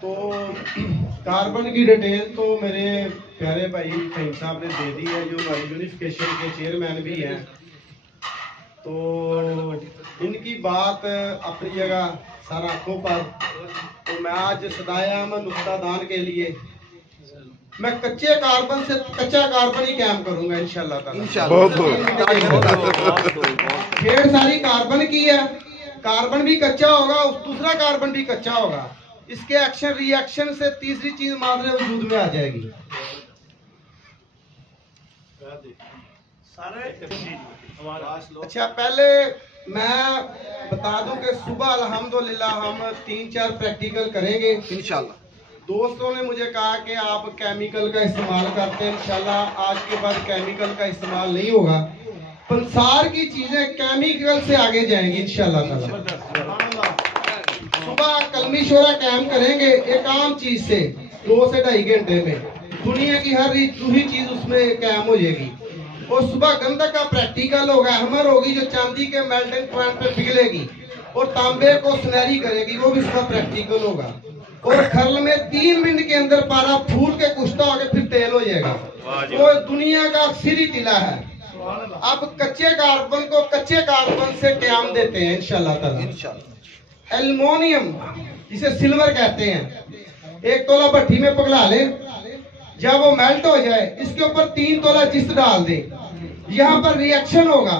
तो कार्बन की डिटेल तो मेरे प्यारे भाई फहीम साहब ने दे दी है, जो हमारी यूनिफिकेशन के चेयरमैन भी हैं। तो इनकी बात अपनी जगह सर आंखों पर। तो मैं आज सदाए अहमद नुक्ता दान के लिए मैं कच्चे कार्बन से कच्चा कार्बन ही कायम करूंगा इंशाल्लाह ताला। खेड़ सारी कार्बन की है, कार्बन भी कच्चा होगा, दूसरा कार्बन भी कच्चा होगा। इसके एक्शन रिएक्शन से तीसरी चीज मादरे वजूद में आ जाएगी। अच्छा, पहले मैं बता दूं कि सुबह अल्हम्दुलिल्लाह हम 3-4 प्रैक्टिकल करेंगे इंशाल्लाह। दोस्तों ने मुझे कहा कि आप केमिकल का इस्तेमाल करते हैं, इंशाल्लाह आज के बाद केमिकल का इस्तेमाल नहीं होगा। पंसार की चीजें केमिकल से आगे जाएंगी इंशाल्लाह ताला। सुबह कलमी शोरा कायम करेंगे एक आम चीज से 2 से 2.5 घंटे में, दुनिया की हर दूसरी चीज उसमें कायम हो जाएगी। और सुबह गंधक का प्रैक्टिकल होगा, हैमर होगी जो चांदी के मेल्टिंग पॉइंट पे पिघलेगी और तांबे को सुनहरी करेगी, वो भी उसका प्रैक्टिकल होगा। और खरल में 3 मिनट के अंदर पारा फूल के कुश्ता होकर फिर तेल हो जाएगा। वो दुनिया का सिरी तिला है। अब कच्चे कार्बन को कच्चे कार्बन से क्याम देते हैं इंशाल्लाह ताला। एल्युमिनियम जिसे सिल्वर कहते हैं, 1 तोला भट्टी में पिघला ले, जब वो मेल्ट हो जाए इसके ऊपर 3 तोला जिस्त डाल दे, यहाँ पर रिएक्शन होगा,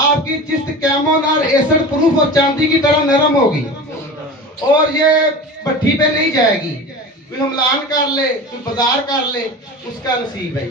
आपकी जिस्त कैमोन और एसिड प्रूफ और चांदी की तरह नरम होगी और ये भट्टी पे नहीं जाएगी। कोई हमलान कर ले, कोई बाजार कर ले, उसका नसीब है।